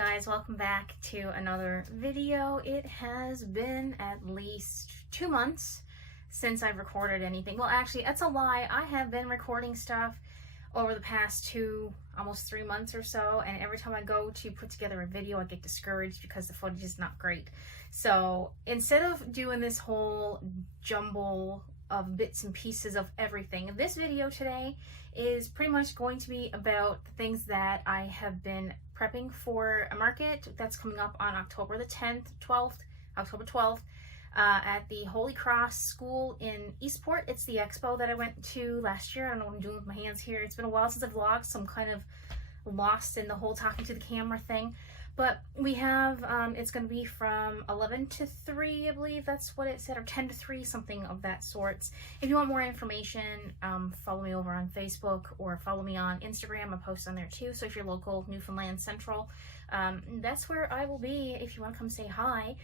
guys, welcome back to another video. It has been at least 2 months since I've recorded anything. Well, actually, that's a lie. I have been recording stuff over the past almost 3 months or so, and every time I go to put together a video, I get discouraged because the footage is not great. So instead of doing this whole jumble of bits and pieces of everything, this video today is pretty much going to be about the things that I have been prepping for a market that's coming up on October 12th, at the Holy Cross School in Eastport. It's the expo that I went to last year. I don't know what I'm doing with my hands here. It's been a while since I've vlogged, so I'm kind of lost in the whole talking to the camera thing. But we have, it's going to be from 11 to 3, I believe that's what it said, or 10 to 3, something of that sorts. If you want more information, follow me over on Facebook or follow me on Instagram. I post on there too. So if you're local, Newfoundland Central, that's where I will be if you want to come say hi.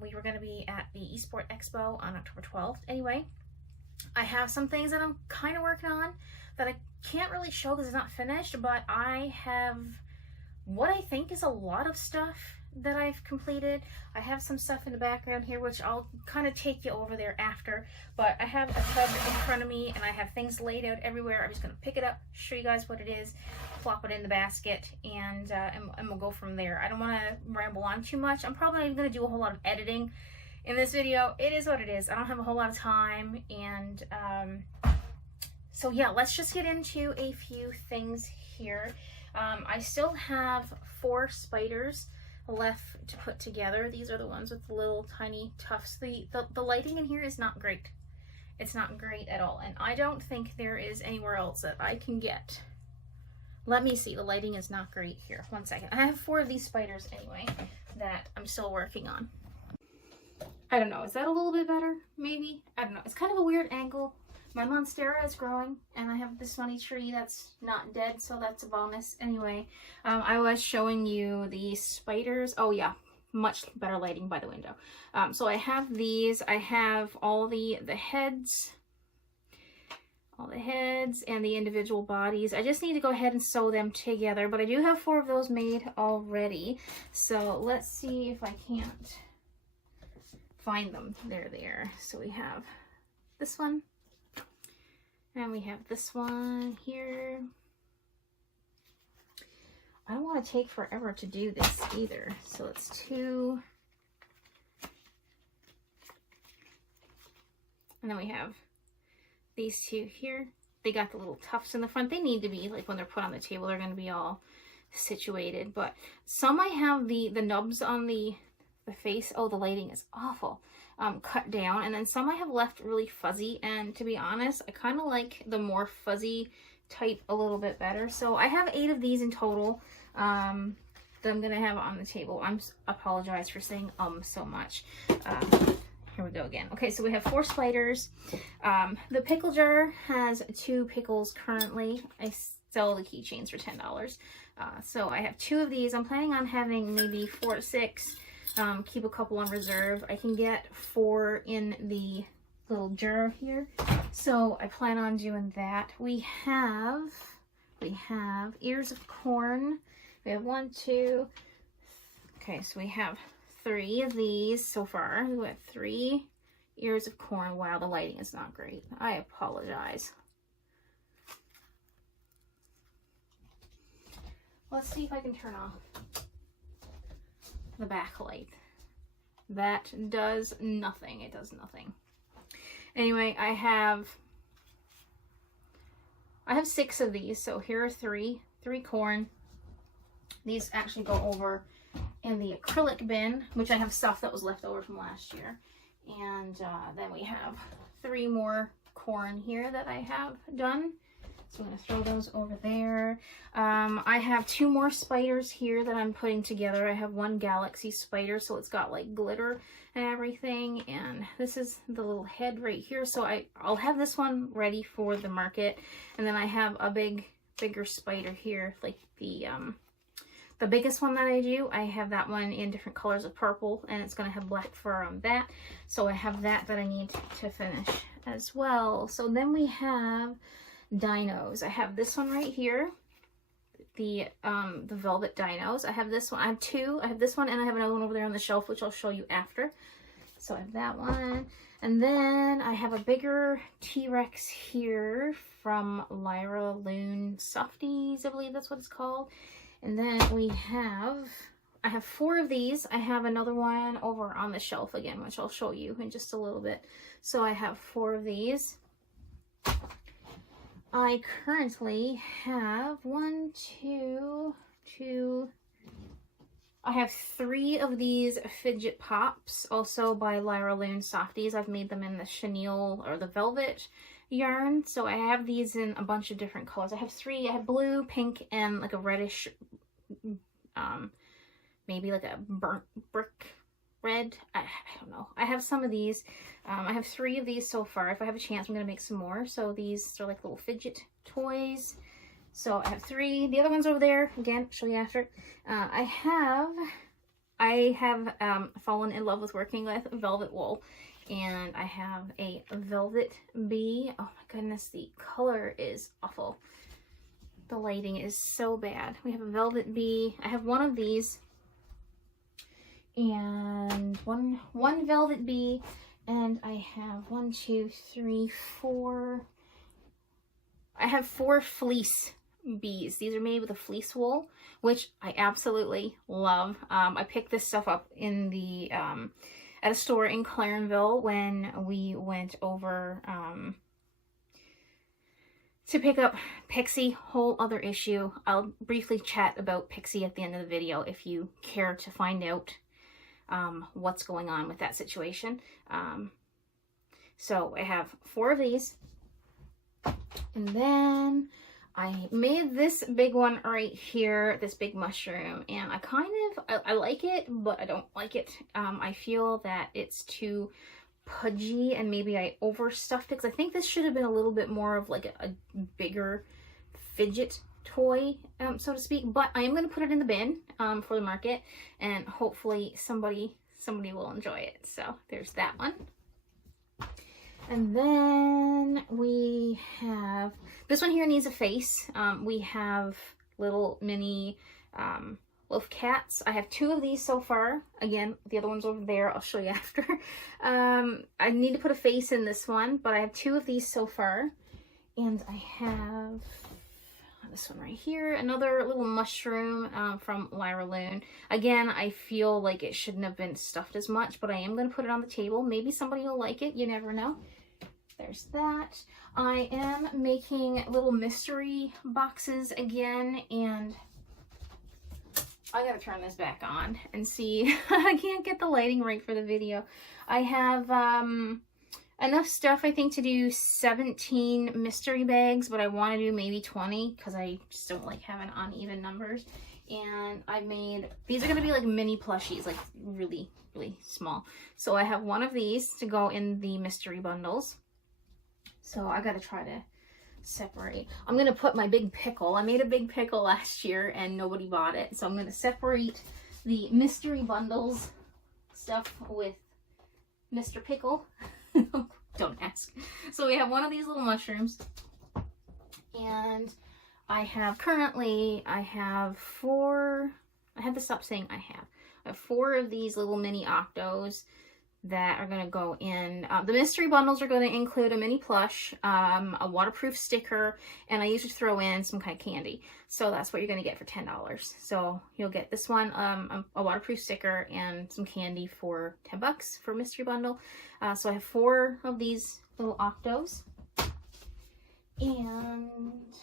We were going to be at the Eastport Expo on October 12th. Anyway, I have some things that I'm kind of working on that I can't really show because it's not finished, but I have what I think is a lot of stuff that I've completed. I have some stuff in the background here, which I'll kind of take you over there after, but I have a tub in front of me and I have things laid out everywhere. I'm just going to pick it up, show you guys what it is, plop it in the basket, and we'll go from there. I don't want to ramble on too much. I'm probably not even going to do a whole lot of editing in this video. It is what it is. I don't have a whole lot of time, and so yeah, let's just get into a few things here. I still have 4 spiders left to put together. These are the ones with the little tiny tufts. The lighting in here is not great. It's not great at all, and I don't think there is anywhere else that I can get. Let me see. The lighting is not great here. One second. I have 4 of these spiders anyway that I'm still working on. I don't know. Is that a little bit better? Maybe? I don't know. It's kind of a weird angle. My monstera is growing, and I have this funny tree that's not dead, so that's a bonus. Anyway, I was showing you the spiders. Oh yeah, much better lighting by the window. So I have these. I have all the heads, and the individual bodies. I just need to go ahead and sew them together, but I do have 4 of those made already. So let's see if I can't find them. They're there. So we have this one. And we have this one here. I don't want to take forever to do this either. So it's 2. And then we have these 2 here. They got the little tufts in the front. They need to be, like, when they're put on the table, they're going to be all situated. But some I have the nubs on the face. Oh, the lighting is awful. Cut down, and then some I have left really fuzzy, and to be honest, I kind of like the more fuzzy type a little bit better. So I have 8 of these in total that I'm gonna have on the table. Apologize for saying so much. Here we go again. Okay, so we have 4 spiders. The pickle jar has 2 pickles currently. I sell the keychains for $10. So I have 2 of these. I'm planning on having maybe 4 to 6. Keep a couple on reserve. I can get 4 in the little jar here, so I plan on doing that. We have ears of corn. We have 1, 2. Okay, so we have 3 of these so far. We have 3 ears of corn. Wow, the lighting is not great. I apologize. Let's see if I can turn off the backlight. That does nothing. It does nothing. Anyway, I have 6 of these. So here are 3 corn. These actually go over in the acrylic bin, which I have stuff that was left over from last year. And then we have 3 more corn here that I have done. So I'm going to throw those over there. I have 2 more spiders here that I'm putting together. I have 1 galaxy spider, so it's got like glitter and everything. And this is the little head right here. So I'll have this one ready for the market. And then I have a bigger spider here, like the biggest one that I do. I have that one in different colors of purple, and it's going to have black fur on that. So I have that I need to finish as well. So then we have dinos. I have this one right here. the velvet dinos. I have this one. I have two. I have this one and I have another one over there on the shelf, which I'll show you after. So I have that one. And then I have a bigger T-Rex here from Lyra Loon Softies, I believe that's what it's called. And then I have 4 of these. I have another one over on the shelf again, which I'll show you in just a little bit. So I have 4 of these. I currently have I have 3 of these Fidget Pops, also by Lyra Loon Softies. I've made them in the chenille or the velvet yarn. So I have these in a bunch of different colors. I have 3. I have blue, pink, and like a reddish, maybe like a burnt brick red. I don't know. I have some of these. I have 3 of these so far. If I have a chance, I'm going to make some more. So these are like little fidget toys. So I have 3. The other one's over there. Again, I'll show you after. I have fallen in love with working with velvet wool. And I have a velvet bee. Oh my goodness, the color is awful. The lighting is so bad. We have a velvet bee. I have 1 of these. And one velvet bee. And I have 1, 2, 3, 4. I have 4 fleece bees. These are made with a fleece wool, which I absolutely love. I picked this stuff up in the at a store in Clarenville when we went over to pick up Pixie. Whole other issue. I'll briefly chat about Pixie at the end of the video if you care to find out what's going on with that situation. So I have 4 of these. And then I made this big one right here, this big mushroom, and I like it, but I don't like it. I feel that it's too pudgy and maybe I overstuffed it because I think this should have been a little bit more of like a bigger fidget toy, so to speak, but I am going to put it in the bin for the market and hopefully somebody will enjoy it. So there's that one. And then we have, this one here needs a face. We have little mini wolf cats. I have 2 of these so far. Again, the other one's over there. I'll show you after. I need to put a face in this one, but I have 2 of these so far. And I have this one right here, another little mushroom from Lyra Loon. Again, I feel like it shouldn't have been stuffed as much, but I am going to put it on the table. Maybe somebody will like it. You never know. There's that. I am making little mystery boxes again, and I gotta turn this back on and see. I can't get the lighting right for the video. I have enough stuff, I think, to do 17 mystery bags, but I want to do maybe 20 because I just don't like having uneven numbers. And I made, these are going to be like mini plushies, like really, really small. So I have 1 of these to go in the mystery bundles. So I got to try to separate. I'm going to put my big pickle. I made a big pickle last year and nobody bought it. So I'm going to separate the mystery bundles stuff with Mr. Pickle. Don't ask. So we have 1 of these little mushrooms, and I have currently, I have 4, I had to stop saying I have 4 of these little mini octos that are going to go in. The mystery bundles are going to include a mini plush, a waterproof sticker, and I usually throw in some kind of candy. So that's what you're going to get for $10. So you'll get this one, a waterproof sticker, and some candy for $10 for mystery bundle. So I have 4 of these little octos. And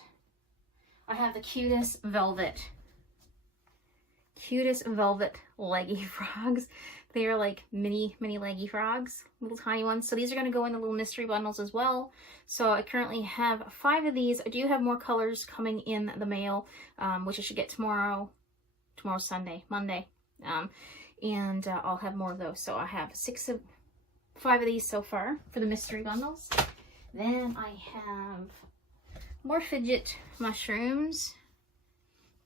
I have the cutest velvet leggy frogs. They are like mini leggy frogs, little tiny ones. So these are going to go in the little mystery bundles as well. So I currently have 5 of these. I do have more colors coming in the mail, which I should get tomorrow. Tomorrow's Sunday, Monday. And I'll have more of those. So I have 5 of these so far for the mystery bundles. Then I have more fidget mushrooms.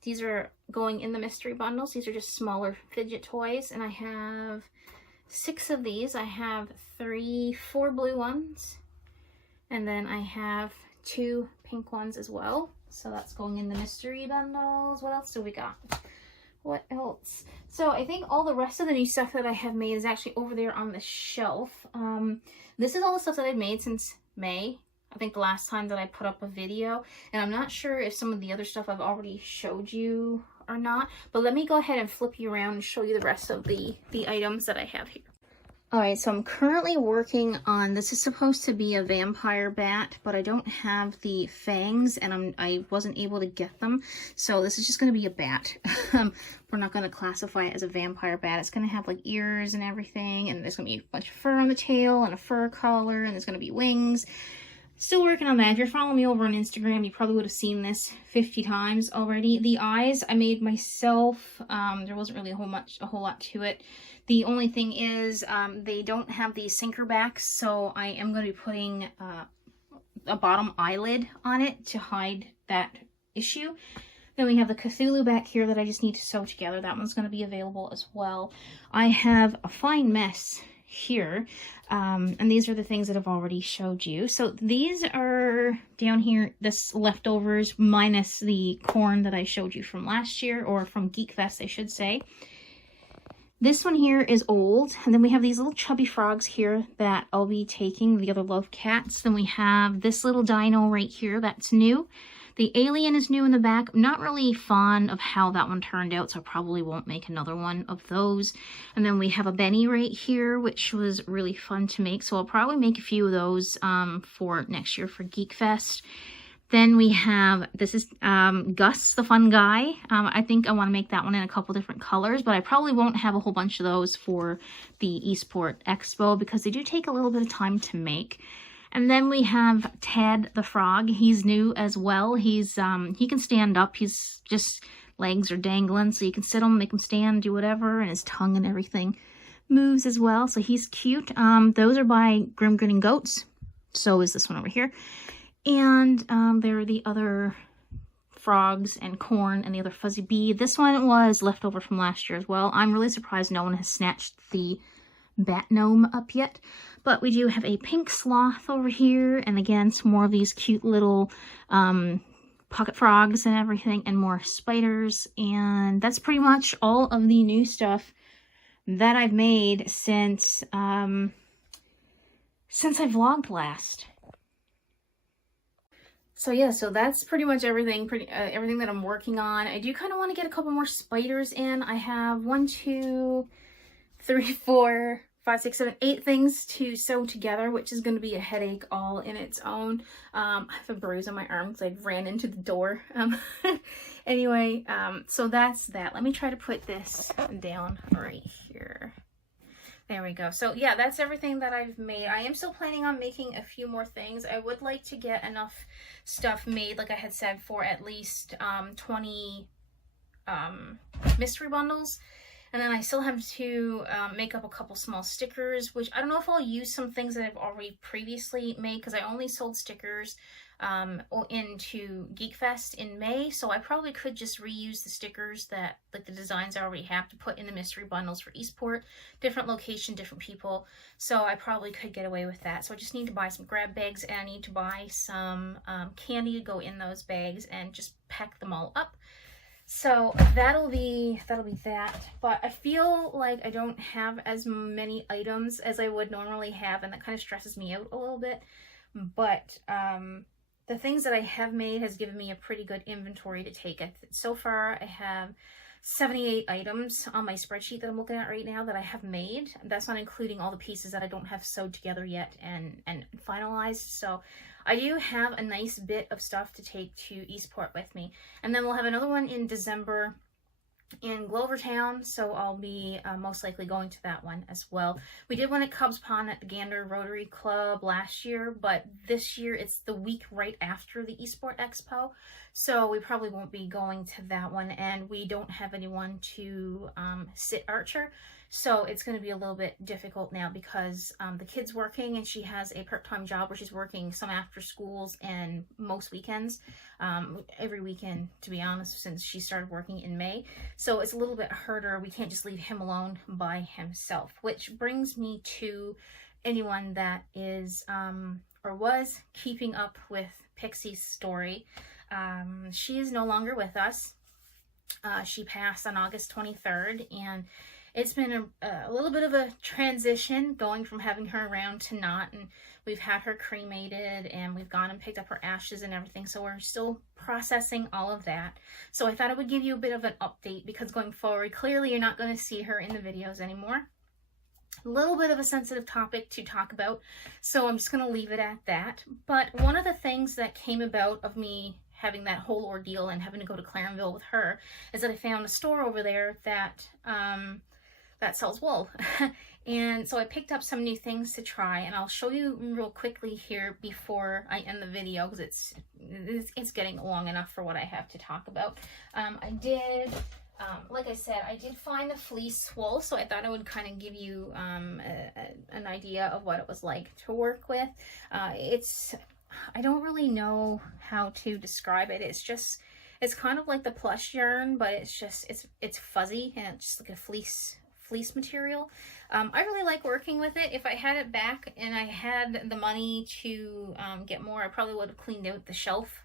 These are going in the mystery bundles. These are just smaller fidget toys. And I have 6 of these. I have 4 blue ones. And then I have 2 pink ones as well. So that's going in the mystery bundles. What else do we got? What else? So I think all the rest of the new stuff that I have made is actually over there on the shelf. This is all the stuff that I've made since May. I think the last time that I put up a video. And I'm not sure if some of the other stuff I've already showed you or not. But let me go ahead and flip you around and show you the rest of the items that I have here. Alright, so I'm currently working on, this is supposed to be a vampire bat, but I don't have the fangs and I wasn't able to get them. So this is just going to be a bat. We're not going to classify it as a vampire bat. It's going to have like ears and everything, and there's going to be a bunch of fur on the tail and a fur collar, and there's going to be wings. Still working on that. If you're following me over on Instagram, you probably would have seen this 50 times already. The eyes I made myself. There wasn't really a whole lot to it. The only thing is they don't have the sinker backs, so I am going to be putting a bottom eyelid on it to hide that issue. Then we have the Cthulhu back here that I just need to sew together. That one's going to be available as well. I have a fine mess here, and these are the things that I've already showed you. So these are down here, this leftovers minus the corn that I showed you from last year, or from Geek Fest I should say. This one here is old, and then we have these little chubby frogs here that I'll be taking, the other love cats. Then we have this little dino right here that's new. The alien is new in the back. I'm not really fond of how that one turned out, so I probably won't make another one of those. And then we have a Benny right here, which was really fun to make, so I'll probably make a few of those for next year for Geek Fest. Then we have, this is Gus, the fun guy. I think I want to make that one in a couple different colors, but I probably won't have a whole bunch of those for the Eastport Expo because they do take a little bit of time to make. And then we have Ted the frog. He's new as well. He's he can stand up. He's just legs are dangling, so you can sit him, make him stand, do whatever, and his tongue and everything moves as well. So he's cute. Those are by Grim Grinning Goats. So is this one over here. And there are the other frogs and corn and the other fuzzy bee. This one was left over from last year as well. I'm really surprised no one has snatched the bat gnome up yet. But we do have a pink sloth over here. And again, some more of these cute little pocket frogs and everything. And more spiders. And that's pretty much all of the new stuff that I've made since I vlogged last. So yeah, so that's pretty much everything, everything that I'm working on. I do kind of want to get a couple more spiders in. I have 1, 2, 3, 4, 5, 6, 7, 8 things to sew together, which is going to be a headache all in its own. I have a bruise on my arm because I ran into the door. Anyway, so that's that. Let me try to put this down right here. There we go. So yeah, that's everything that I've made. I am still planning on making a few more things. I would like to get enough stuff made, like I had said, for at least 20 mystery bundles. And then I still have to make up a couple small stickers, which I don't know if I'll use some things that I've already previously made, because I only sold stickers into Geek Fest in May, so I probably could just reuse the stickers that, like the designs I already have, to put in the mystery bundles for Eastport. Different location, different people, so I probably could get away with that. So I just need to buy some grab bags, and I need to buy some candy to go in those bags and just pack them all up. So that'll be that. But I feel like I don't have as many items as I would normally have, and that kind of stresses me out a little bit. But the things that I have made has given me a pretty good inventory to take. So far, I have 78 items on my spreadsheet that I'm looking at right now that I have made. That's not including all the pieces that I don't have sewed together yet and finalized. So I do have a nice bit of stuff to take to Eastport with me. And then we'll have another one in December in Glovertown, so I'll be most likely going to that one as well. We did one at Cubs Pond at the Gander Rotary Club last year, but this year it's the week right after the Eastport Expo, so we probably won't be going to that one, and we don't have anyone to sit Archer, so it's going to be a little bit difficult now because the kid's working, and she has a part-time job where she's working some after schools and most weekends, every weekend to be honest, since she started working in May. So it's a little bit harder. We can't just leave him alone by himself, which brings me to anyone that is or was keeping up with Pixie's story. She is no longer with us. She passed on August 23rd, and it's been a little bit of a transition going from having her around to not, and we've had her cremated, and we've gone and picked up her ashes and everything, so we're still processing all of that. So I thought I would give you a bit of an update, because going forward, clearly you're not going to see her in the videos anymore. A little bit of a sensitive topic to talk about, so I'm just going to leave it at that. But one of the things that came about of me having that whole ordeal and having to go to Clarenville with her is that I found a store over there that that sells wool. And so I picked up some new things to try, and I'll show you real quickly here before I end the video, because it's getting long enough for what I have to talk about. Like I said, I did find the fleece wool, so I thought I would kind of give you an idea of what it was like to work with. I don't really know how to describe it. It's kind of like the plush yarn, but it's fuzzy, and it's just like a fleece material. I really like working with it. If I had it back and I had the money to get more, I probably would have cleaned out the shelf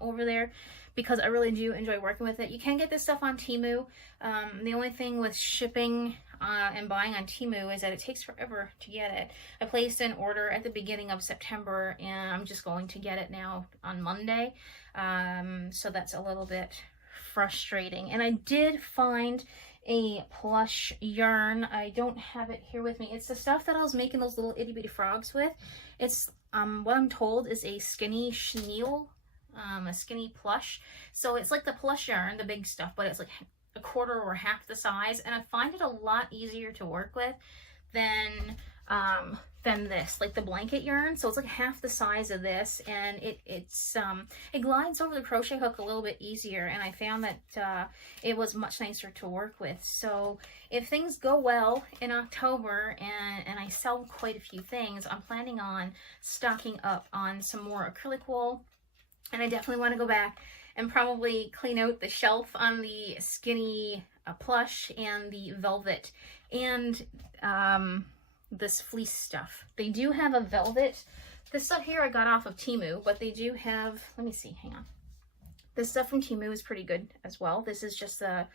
over there, because I really do enjoy working with it. You can get this stuff on Temu. The only thing with shipping and buying on Temu is that it takes forever to get it. I placed an order at the beginning of September, and I'm just going to get it now on Monday. So that's a little bit frustrating. And I did find a plush yarn. I don't have it here with me. It's the stuff that I was making those little itty bitty frogs with. It's what I'm told is a skinny chenille, a skinny plush. So it's like the plush yarn, the big stuff, but it's like a quarter or half the size, and I find it a lot easier to work with than this, like the blanket yarn. So it's like half the size of this, and it glides over the crochet hook a little bit easier, and I found that it was much nicer to work with. So if things go well in October and I sell quite a few things, I'm planning on stocking up on some more acrylic wool, and I definitely want to go back and probably clean out the shelf on the skinny plush and the velvet and this fleece stuff. They do have a velvet. This stuff here I got off of Temu, but they do have, let me see, hang on. This stuff from Temu is pretty good as well. This is just the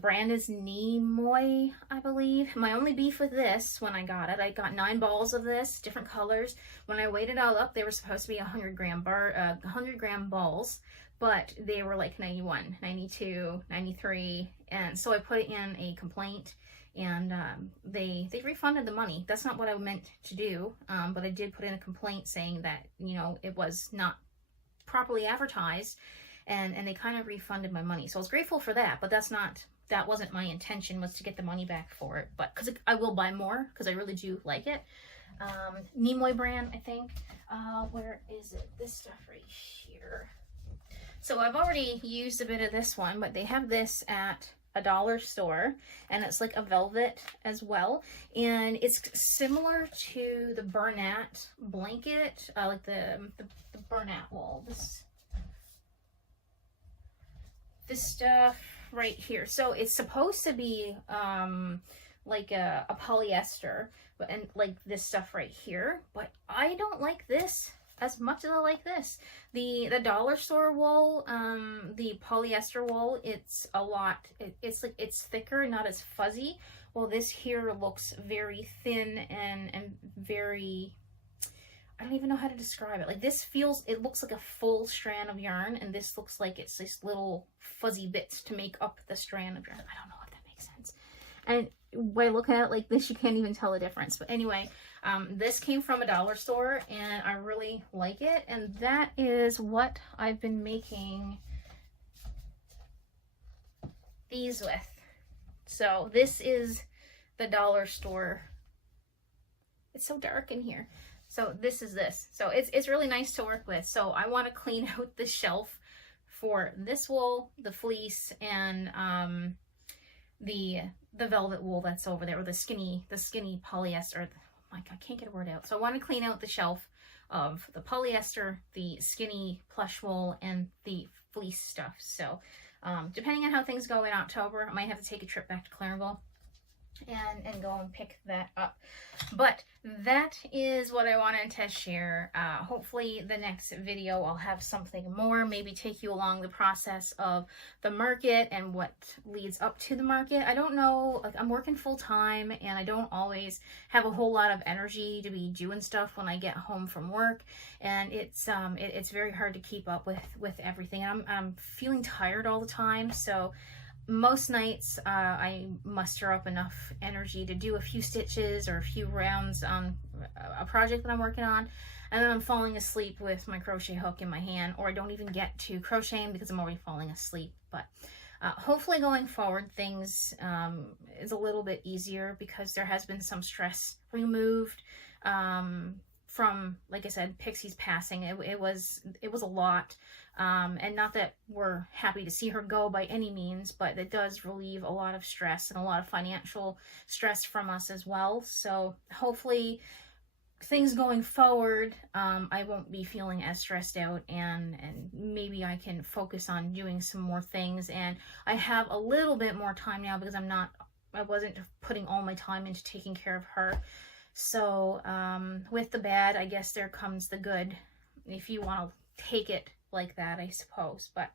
brand is Newfie, I believe. My only beef with this, when I got 9 balls of this, different colors. When I weighed it all up, they were supposed to be 100 gram balls, but they were like 91, 92, 93, and so I put in a complaint, and they refunded the money. That's not what I meant to do, but I did put in a complaint saying that, you know, it was not properly advertised, and they kind of refunded my money. So I was grateful for that, but that wasn't my intention, was to get the money back for it. But because I will buy more, because I really do like it. Newfie brand, I think. Where is it? This stuff right here. So I've already used a bit of this one, but they have this at a dollar store, and it's like a velvet as well, and it's similar to the Bernat blanket, like the Bernat wool. This stuff right here. So it's supposed to be like a polyester, and like this stuff right here, but I don't like this as much as I like this. The dollar store wool, the polyester wool, it's a lot, it's thicker, not as fuzzy. Well, this here looks very thin and very, I don't even know how to describe it. Like this it looks like a full strand of yarn, and this looks like it's just little fuzzy bits to make up the strand of yarn. I don't know if that makes sense. And by looking at it like this, you can't even tell the difference. But anyway, this came from a dollar store, and I really like it. And that is what I've been making these with. So this is the dollar store. It's so dark in here. So this is this. So it's really nice to work with. So I want to clean out the shelf for this wool, the fleece, and the velvet wool that's over there, or the skinny polyester. Oh my God, I can't get a word out. So I want to clean out the shelf of the polyester, the skinny plush wool, and the fleece stuff. So depending on how things go in October, I might have to take a trip back to Clarenville and go and pick that up. But that is what I wanted to share. Hopefully the next video I'll have something more, maybe take you along the process of the market and what leads up to the market. I don't know, like, I'm working full time and I don't always have a whole lot of energy to be doing stuff when I get home from work, and it's very hard to keep up with everything. I'm feeling tired all the time, so most nights I muster up enough energy to do a few stitches or a few rounds on a project that I'm working on, and then I'm falling asleep with my crochet hook in my hand, or I don't even get to crocheting because I'm already falling asleep. But hopefully going forward things is a little bit easier, because there has been some stress removed from, like I said, Pixie's passing. It was a lot. And not that we're happy to see her go by any means, but it does relieve a lot of stress and a lot of financial stress from us as well. So hopefully things going forward, I won't be feeling as stressed out, and maybe I can focus on doing some more things. And I have a little bit more time now because I wasn't putting all my time into taking care of her. So with the bad, I guess there comes the good, if you want to take it like that, I suppose. But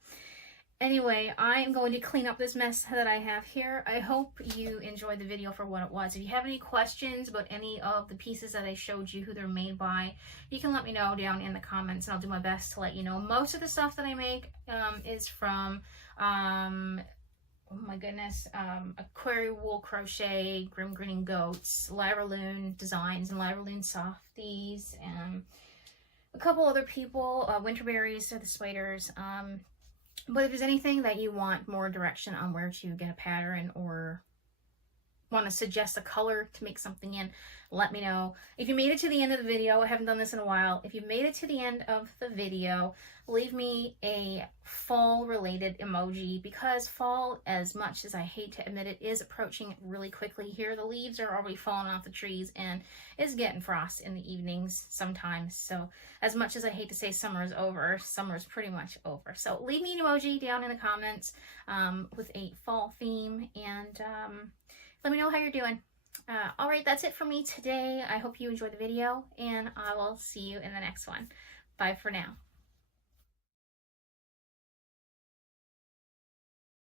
anyway, I'm going to clean up this mess that I have here. I hope you enjoyed the video for what it was. If you have any questions about any of the pieces that I showed you, who they're made by, you can let me know down in the comments, and I'll do my best to let you know. Most of the stuff that I make is from oh my goodness, Aquari Wool Crochet, Grim Grinning Goats, Lyra Loon Designs, and Lyra Loon Softies, and a couple other people, Winterberries are the spiders. But if there's anything that you want more direction on where to get a pattern, or want to suggest a color to make something in, let me know. If you made it to the end of the video, I haven't done this in a while, if you made it to the end of the video, leave me a fall related emoji, because fall, as much as I hate to admit it, is approaching really quickly here. The leaves are already falling off the trees, and it's getting frost in the evenings sometimes. So as much as I hate to say summer is over, summer is pretty much over. So leave me an emoji down in the comments with a fall theme, and let me know how you're doing. Alright, that's it for me today. I hope you enjoyed the video, and I will see you in the next one. Bye for now.